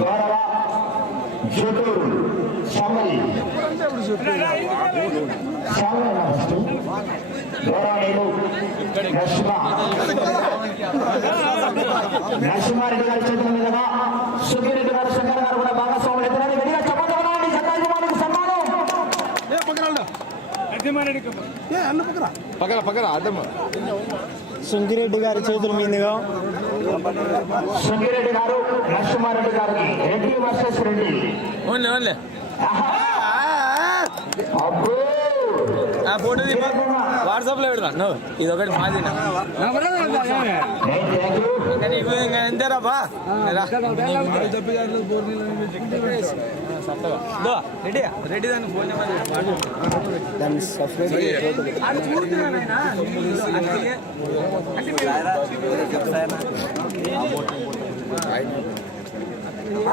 గౌరవ జూటూరు శామలి గౌరవనీయులు నరసింహారెడ్డి గారి చేతుల మీదుగా సుఖిరెడ్డి గారు శంకర్ గారు కూడా భాగస్వాములు ఎదురని వెడిగా చెప్పడానికి సకాలంలో సన్మానం సుంకిరెడ్డి గారి చేతుల మీదుగా సుంకిరెడ్డి గారు నరసింహారెడ్డి గారికి రెడ్డి వర్సెస్ రెడ్డి అబ్బో ఆ ఫోటో వాట్సాప్ లో పెడతాను ఇది ఒకటి మాది ఎంతేరాబా రెడీ రెడీ దాన్ని ఫోన్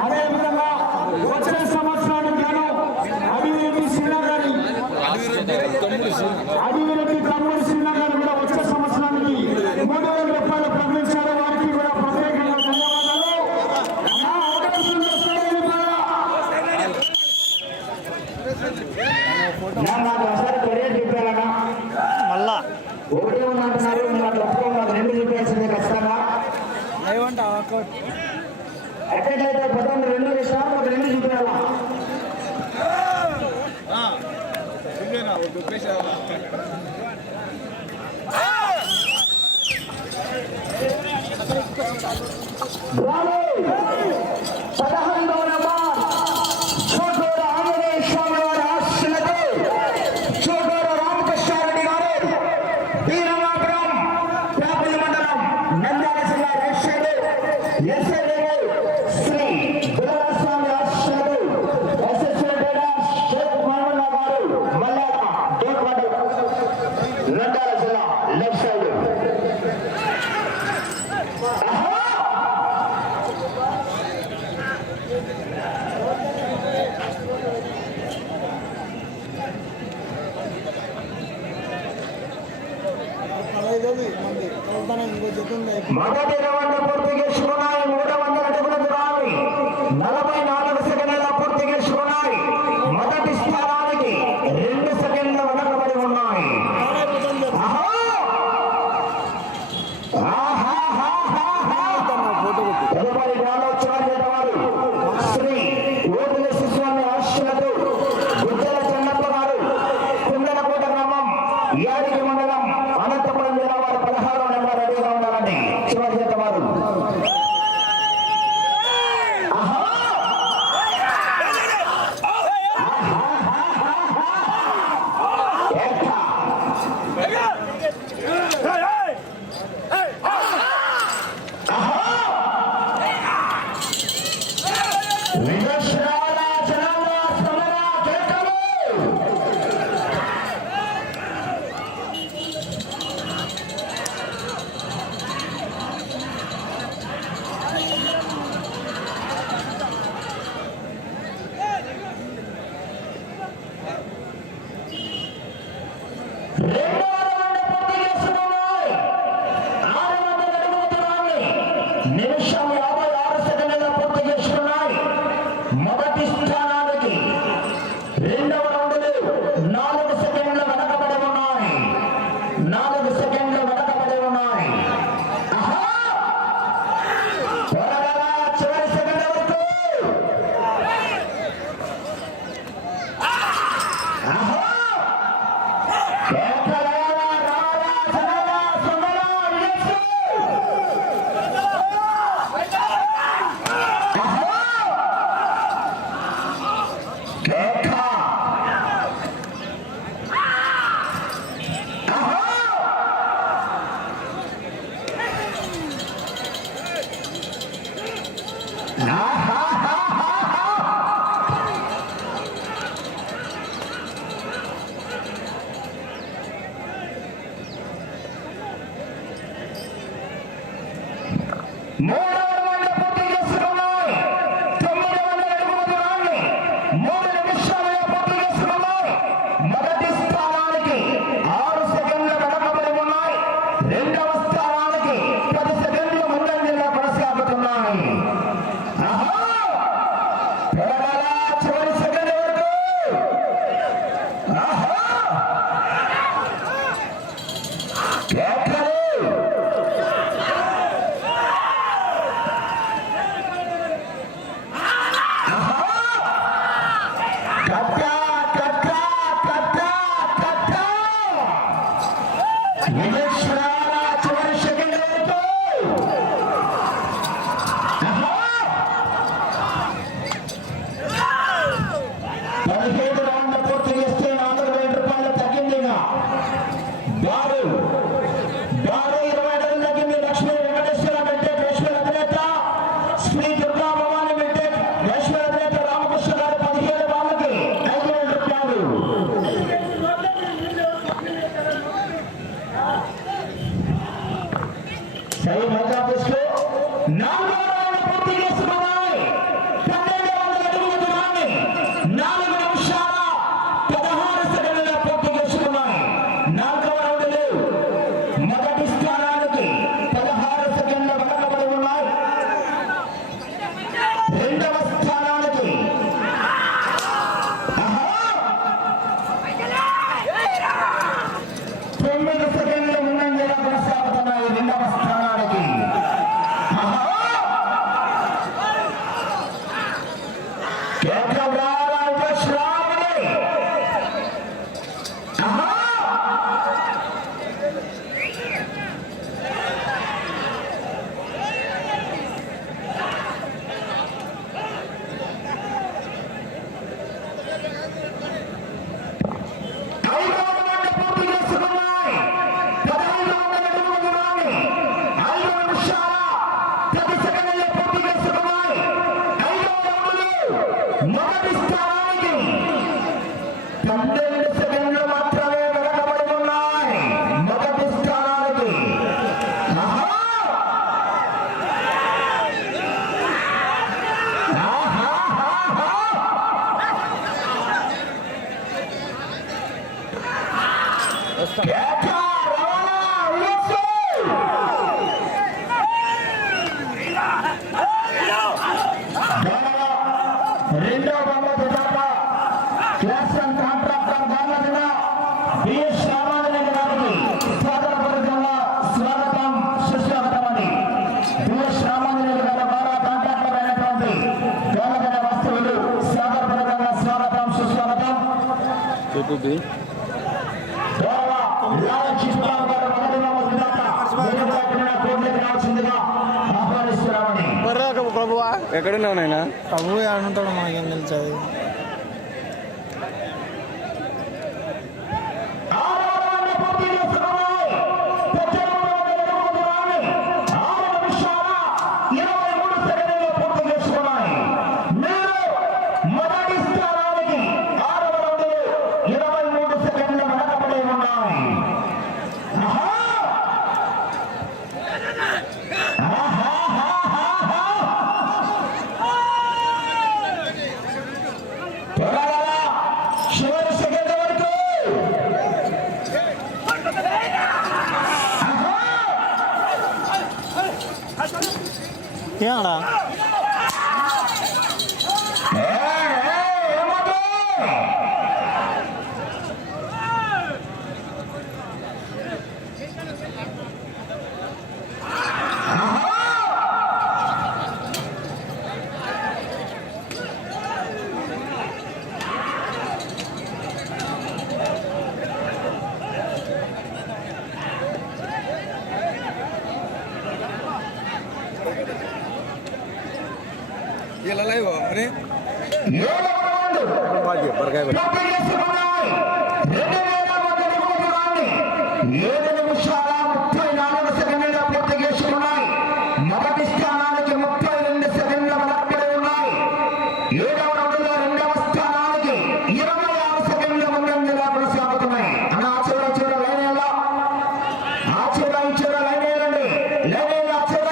అదేవిధంగా వచ్చిన సంవత్సరానికి అభివృద్ధి శ్రీనగర్ తమ్ముడు శ్రీనగర్ కూడా వచ్చే సంవత్సరానికి 3,000 రూపాయలు ప్రకటించారు. వారికి కూడా ప్రత్యేకంగా ధన్యవాదాలు. మళ్ళా ఒకటే ఉందంటున్నారు, రెండు చూపించాల్సిందే ఖచ్చితంగా. ఎక్కడైతే పదం రెండు విషయాలు ఒక రెండు చూపించాలా. మొదటి రౌండ్ పూర్తి చేసుకున్నాయి. 300 అడుగుల దూరాన్ని 44 సెకండ్ల పూర్తి చేసుకున్నాయి. మొదటి స్థానానికి 2 సెకండ్ల వెనకబడి ఉన్నాయి. తదుపరి డ్రాలో చివరి శ్రీ ఓటుల శిశువాన్ని ఆశ్రయతో గుజ్జల చెన్నప్ప గారు కుందలకోట గ్రామం యాడికి మండలం అనంతపురం జిల్లా వారు 16వ నెంబర్ రెడీగా ఉండాలండి. చివరి జత వారు నిమిషం 56 సెకండ్ల పూర్తి చేసుకున్నాయి. మొదటి స్థానానికి 2వ రౌండ్లో 4 సెకండ్ల వెనకబడి ఉన్నాయి. 4 సెకండ్ల వెనకబడి ఉన్నాయి. త్వరగా చివరి సెకండ్ వరకు మొదటి స్థానానికి 6 సెకండ్ల వెనకబడి ఉన్నాయి. 2వ స్థానానికి 10 సెకండ్ల ముందంజలో కొనసాగుతున్నాయి. ఎక్కడున్నావు నాయనా? ప్రభు అంటాడు, మనకేం తెలుసు. ఏడా ఇలా లైవ్ మరి మొదటి స్థానానికి 32 సెకండ్ల వెనకబడి ఉన్నాయి. 7వ రౌండ్లో 2వ స్థానానికి 26 సెకండ్ల ముందంజలా కొనసాగుతున్నాయి. అన్న ఆచరణ లైన్ ఆచరణ లైన్ వేయాలండి. లైన్ ఆచరణ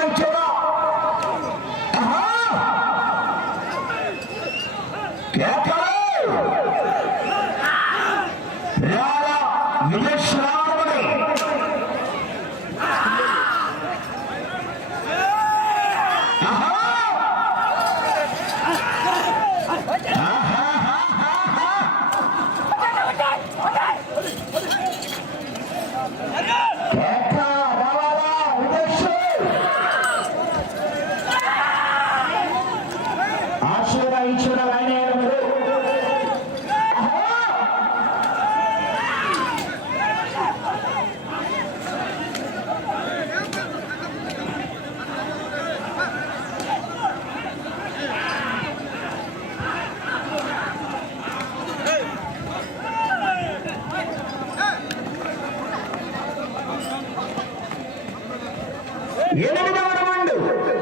ఎనిమిదవ రౌండ్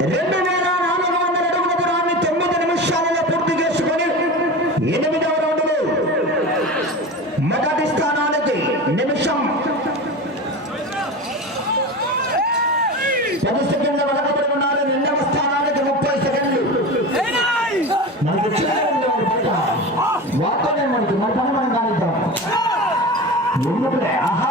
2400 అడుగుల దూరాన్ని 9 నిమిషాలలో పూర్తి చేసుకొని 8వ రౌండ్లో మొదటి స్థానానికి నిమిషం 10 సెకండ్ల వెనకబడి ఉన్నారు. 2వ స్థానానికి 30 సెకండ్లు. మనకు వార్తనే మనకి మన పని మనం కానిద్దాం. ఎందుకులే ఆహా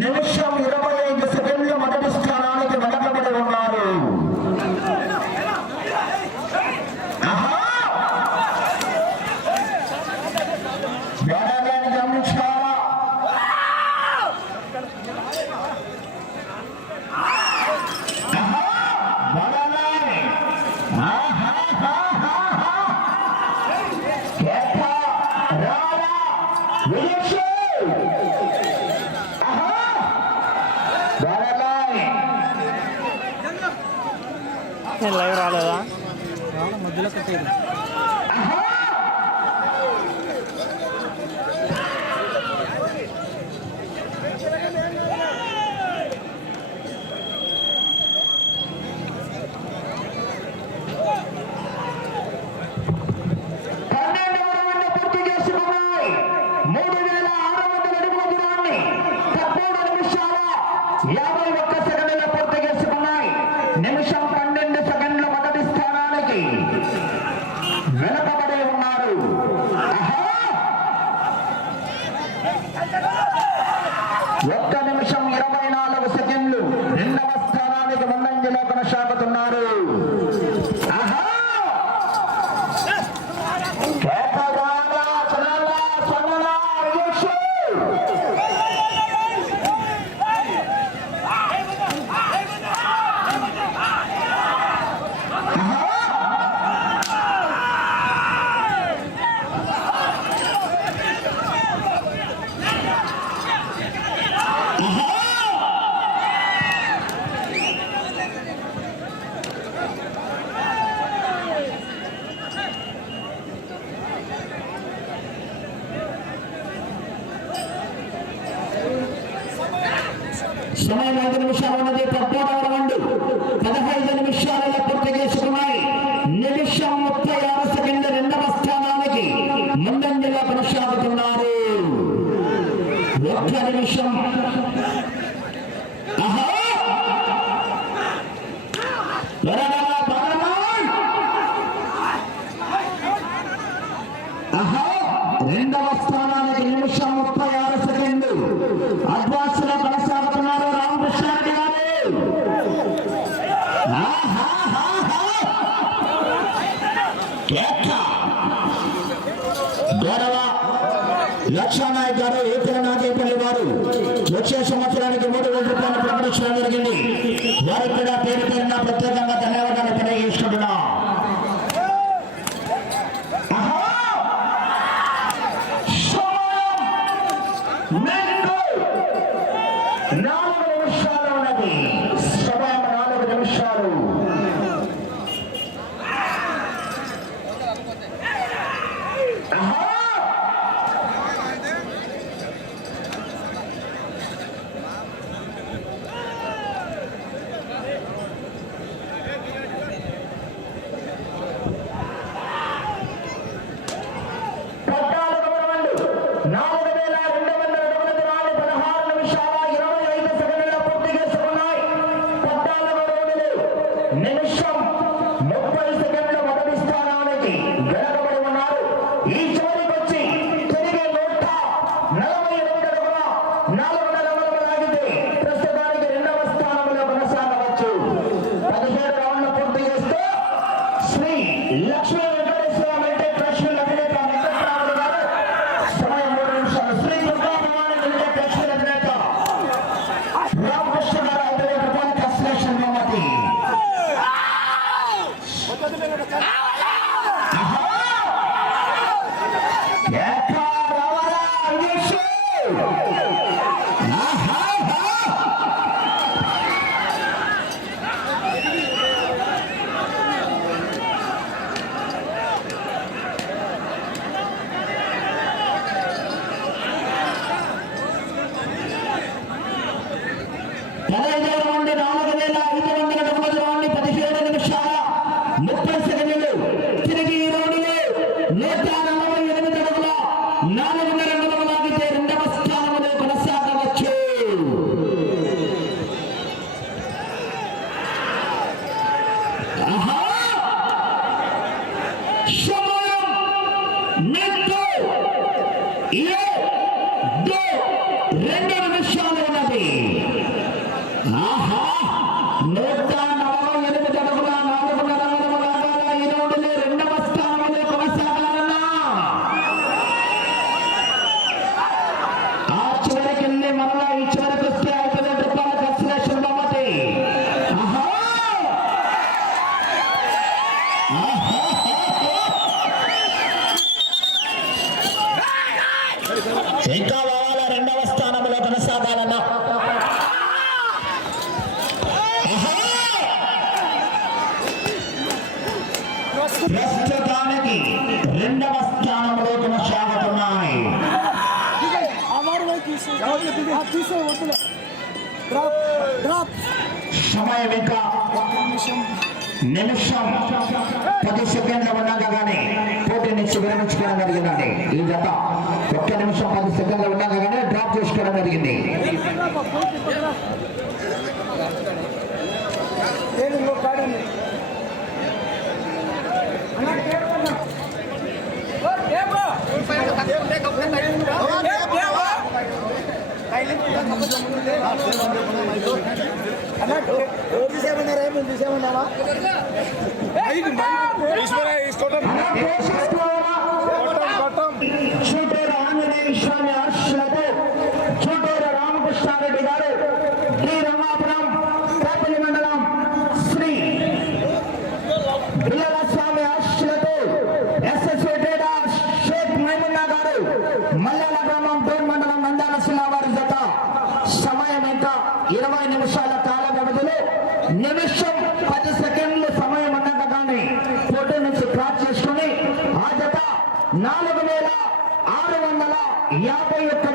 నిమిషం 25 సెకండ్లు మొదటి స్థానానికి వెనకబడి ఉన్నారు. వేదాన్ని గమనించారా? నేను లైవ్ రాలేదా మధ్యలో కట్టేది నిమిషం 12 సెకండ్ల మొదటి స్థానానికి వెనకబడి ఉన్నారు. ఒక్క నిమిషం 24 సెకండ్లు రెండవ స్థానానికి ముందంజలో కొనసాగుతున్నారు. సమయం 5 నిమిషాలు ఉన్నది. 13వ రౌండ్ 15 నిమిషాలలో పూర్తి చేసుకున్నాయి. నిమిషం 36 సెకండ్ల రెండవ స్థానానికి ముందంజలో కొనసాగుతున్నారు. ఒక్క నిమిషం రెండవ స్థానానికి నిమిషం 36 సెకండ్లు అడ్వాన్స్ లో కొనసాగుతున్నారు రామకృష్ణారెడ్డి గారు. గౌరవ లక్షానాయక్ గారు ఏపీ నాగేపల్లి వారు వచ్చే సంవత్సరానికి 3,000 రూపాయలు ప్రకటించడం జరిగింది. వారికి కూడా పేరు పేరున ప్రత్యేకంగా ధన్యవాదాలు తెలియజేసుకుంటున్నారు. నిమిషం 30 సెకండ్ల మొదటి స్థానానికి వెనకబడి ఉన్నారు. ఈ చివరికి వచ్చి తిరిగి 142 అడుగుల 400 అడుగులు లాగితే ప్రస్తుతానికి రెండవ స్థానంలో కొనసాగవచ్చు. 17 రౌండ్లు పూర్తి చేస్తూ శ్రీ లక్ష్మీ వెంకటేశ్వర వెంకట లక్ష్మీ అధినేత వెంకటరాములు గారు సమయం 3 నిమిషాలు. శ్రీ దుర్గా భవాని వెంకట లక్ష్మీ అధినేత రామకృష్ణ గారు 5,000 రూపాయల కన్సలేషన్ బహుమతి. ఇంకా వాళ్ళ రెండవ స్థానంలో కొనసాగాలన్నా ప్రస్తుతానికి రెండవ స్థానంలో కొనసాగుతున్నాయి. సమయం ఇంకా నిమిషం 10 సెకండ్లు ఉండగానే పోటీ నుంచి విరమించుకోవడం జరిగిందండి. ఈ జత 1 నిమిషం 10 సెకండ్లు ఉండగానే డ్రాప్ చేసుకోవడం జరిగింది. చూటూరు ఆంజనేయ స్వామి ఆశీస్సులతో చూటూరు రామకృష్ణారెడ్డి గారు డి రంగాపురం కాపల్లి మండలం శ్రీ బిల్లల స్వామి ఆశీస్సులతో ఎస్ఎస్వి ట్రేడర్స్ షేక్ మైమున్నా గారు మల్లాల గ్రామం డోన్ మండలం నంద్యాల జిల్లా వారి జత. సమయం ఇంకా 20 నిమిషాల కాల వ్యవధిలో నిమిషం 10 సెకండ్లు సమయం ఉండగానే పోటీ నుంచి క్రాస్ చేసుకుని ఆ జత 4,651